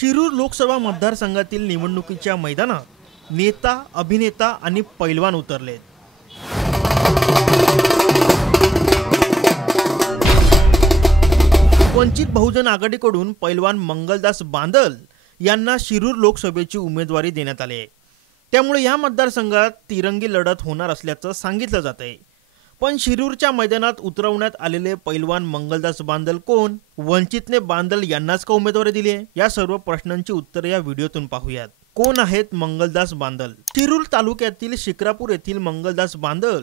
शिरूर लोकसभा मतदारसंघातील निवडणुकीच्या मैदानात नेता, अभिनेता आणि पैलवान उतरलेत। वंचित बहुजन आघाडीकडून पैलवान मंगलदास बांदल यांना शिरूर लोकसभेची उमेदवारी देण्यात आली आहे। त्यामुळे या मतदारसंघात तिरंगी लढत होणार असल्याचं सांगितलं जात आहे। पण शिरूरच्या मैदानात उतरवण्यात आलेले पैलवान मंगलदास बांदल कोण? वंचितने बांदल यांनाच का उमेदवारी दिली आहे? या सर्व प्रश्नांची उत्तरे या व्हिडिओतून पाहूयात। कोण आहेत मंगलदास बांदल? शिरूर तालुक्यातील शिक्रापूर येथील मंगलदास बांदल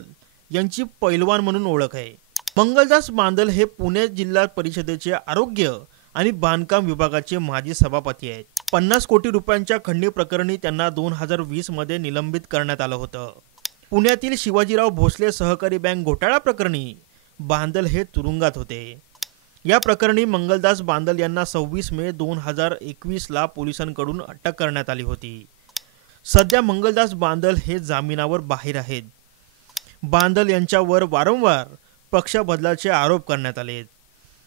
यांची पैलवान म्हणून ओळख आहे। मंगलदास बांदल हे पुणे जिल्हा परिषदेचे आरोग्य आणि बांधकाम विभागाचे माजी सभापती आहेत। 50 कोटी रुपयांच्या खंडणी प्रकरणी त्यांना 2020 मध्ये निलंबित करण्यात आलं होतं। पुण्यातील शिवाजीराव भोसले सहकारी बँक घोटाळा प्रकरणी बांदल हे तुरुंगात होते। या प्रकरणी मंगलदास बांदल यांना 26 मे 2021 ला पोलिसांकडून अटक करण्यात आली होती। सध्या मंगलदास बांदल हे जामिनावर बाहेर आहेत। बांदल यांच्यावर वारंवार पक्ष बदलाचे आरोप करण्यात आले।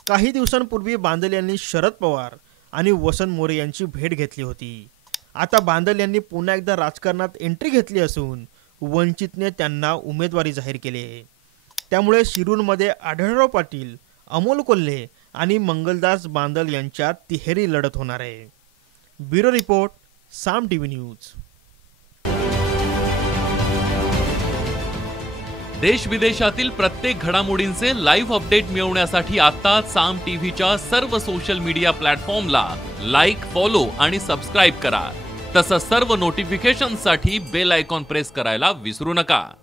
काही दिवसांपूर्वी बांदल यांनी शरद पवार आणि वसंत मोरे यांची भेट घेतली होती। आता बांदल यांनी पुन्हा एकदा राजकारणात एंट्री घेतली असून वंचितने त्यांना उमेदवारी जाहीर केली आहे। त्यामुळे शिरूरमध्ये आढळराव पाटील, अमोल कोल्हे आणि मंगलदास बांदल यांच्यात तिहेरी लढत होणार आहे। ब्युरो रिपोर्ट, साम टीव्ही न्यूज। देश विदेशातील प्रत्येक घडामोडींचे लाईव्ह अपडेट मिळवण्यासाठी आता साम टीव्हीच्या सर्व सोशल मीडिया प्लॅटफॉर्मला लाईक, फॉलो आणि सबस्क्राइब करा। तसंच सर्व नोटिफिकेशनसाठी बेल आयकॉन प्रेस करायला विसरू नका।